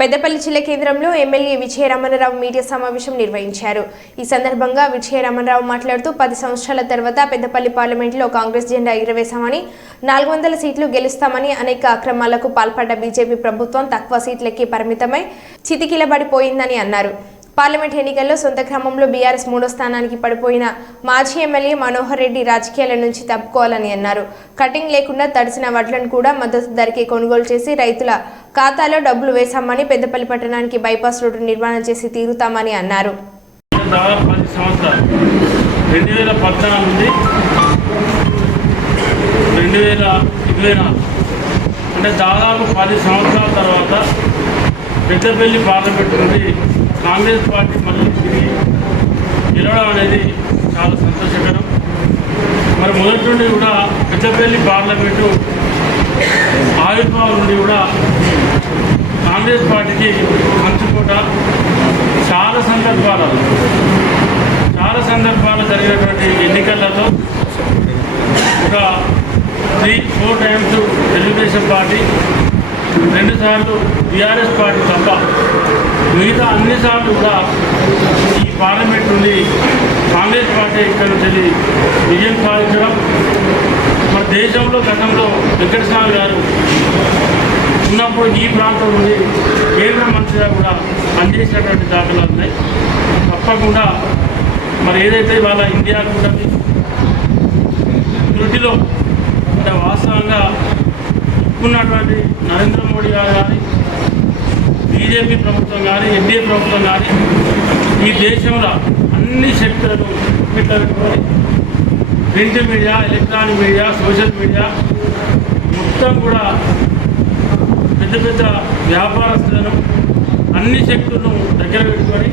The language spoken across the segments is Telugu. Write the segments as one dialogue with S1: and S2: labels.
S1: పెద్దపల్లి జిల్లా కేంద్రంలో ఎమ్మెల్యే విజయ రమణరావు మీడియా సమావేశం నిర్వహించారు. ఈ సందర్భంగా విజయ రమణరావు మాట్లాడుతూ పది సంవత్సరాల తర్వాత పెద్దపల్లి పార్లమెంట్లో కాంగ్రెస్ జెండా ఎగురవేశామని నాలుగు వందల సీట్లు గెలుస్తామని అనేక అక్రమాలకు పాల్పడ్డ బీజేపీ ప్రభుత్వం తక్కువ సీట్లకే పరిమితమై చితికిలబడిపోయిందని అన్నారు. పార్లమెంట్ ఎన్నికల్లో సొంత గ్రామంలో బీఆర్ఎస్ మూడో స్థానానికి పడిపోయిన మాజీ ఎమ్మెల్యే మనోహర్ రెడ్డి రాజకీయాల నుంచి తప్పుకోవాలని అన్నారు. కటింగ్ లేకుండా తడిసిన వడ్లను కూడా మద్దతు ధరకే కొనుగోలు చేసి రైతుల ఖాతాలో డబ్బులు వేశామని పెద్దపల్లి పట్టణానికి బైపాస్ రోడ్డు నిర్మాణం చేసి తీరుతామని అన్నారు.
S2: రెండు వేల పద్నాలుగు నుండి రెండు వేల ఇరవై నాలుగు అంటే దాదాపు పది సంవత్సరాల తర్వాత పెద్దపల్లి పార్లమెంట్ నుండి కాంగ్రెస్ పార్టీ మళ్ళీ తిరిగి గెలవడం అనేది చాలా సంతోషకరం. మరి మొదటి నుండి కూడా పెద్దపల్లి పార్లమెంటు ఆవిర్భావం నుండి కూడా కాంగ్రెస్ పార్టీకి మంచుకోట. చాలా సందర్భాలలో చాలా సందర్భాలు జరిగినటువంటి ఎన్నికలలో ఒక three four times Telugu Desam party రెండుసార్లు బీఆర్ఎస్ పార్టీ తప్ప మిగతా అన్ని సార్లు కూడా ఈ పార్లమెంట్ నుండి కాంగ్రెస్ పార్టీ ఇక్కడ నుంచి విజయం సాధించడం మన దేశంలో గతంలో వెంకటస్వామి గారు ఉన్నప్పుడు ఈ ప్రాంతం నుండి కేంద్ర మంత్రిగా కూడా పనిచేసినటువంటి దాఖలు ఉన్నాయి. తప్పకుండా మరి ఏదైతే వాళ్ళ ఇండియా కూటమి దృష్టిలో అంటే వాస్తవంగా ఉన్నటువంటి నరేంద్ర మోడీ గారు బీజేపీ ప్రభుత్వం కానీ ఎన్డీఏ ప్రభుత్వం కానీ ఈ దేశంలో అన్ని శక్తులను పెట్టుకొని print media electronic media social media మొత్తం కూడా పెద్ద పెద్ద వ్యాపారస్తులను అన్ని శక్తులను దగ్గర పెట్టుకొని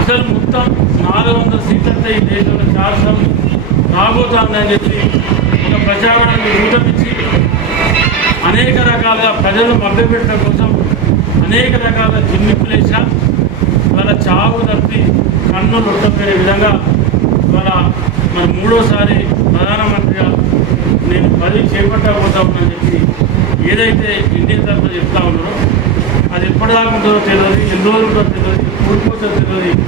S2: అసలు మొత్తం నాలుగు వందల సీట్లంతా ఈ దేశంలో శాసనం రాబోతుందని చెప్పి ఒక ప్రచారానికి ఊటమిచ్చి అనేక రకాలుగా ప్రజలను మభ్యపెట్టడం కోసం అనేక రకాల జిమ్మిప్పులేసా వాళ్ళ చావు తప్పి కన్ను నొట్టపోయే విధంగా వాళ్ళ మరి మూడోసారి ప్రధానమంత్రిగా నేను పదవి చేపట్టబోతా ఉన్నానని చెప్పి ఏదైతే ఇండియన్ తరఫున చెప్తా ఉన్నారో అది ఎప్పటిదాకా ఉంటుందో తెలియదు ఎన్ని రోజులు ఉంటుందో తెలియదు కూలిపోతుందో తెలియదు.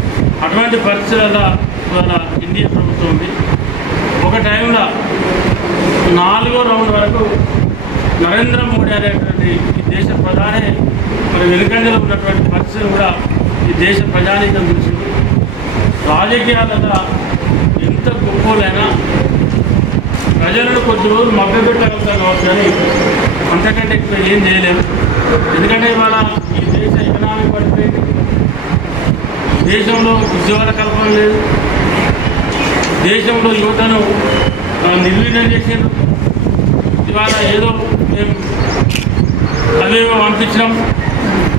S2: అటువంటి పరిస్థితుల్లో ఇవాళ ఇండియన్ ప్రభుత్వం ఉంది. ఒక టైంలో నాలుగో రౌండ్ వరకు నరేంద్ర మోడీ అనేటువంటి ఈ దేశ ప్రధాని వెనుకంజలో ఉన్నటువంటి పరిస్థితి కూడా ఈ దేశ ప్రజానీకం చూసింది. రాజకీయాలలో ఎంత గొప్పలైనా ప్రజలను కొద్ది రోజులు మభ్యపెట్టగలుగుతారు కావచ్చు కానీ అంతకంటే ఎక్కువ ఏం చేయలేము ఎందుకంటే ఇవాళ ఈ దేశ ఎకనామీ పడిపోయింది. దేశంలో ఉద్యోగాల కల్పన లేదు. దేశంలో యువతను నిర్వీర్యం చేసారు ఇవాళ ఏదో మేము అదేమో పంపించినాం.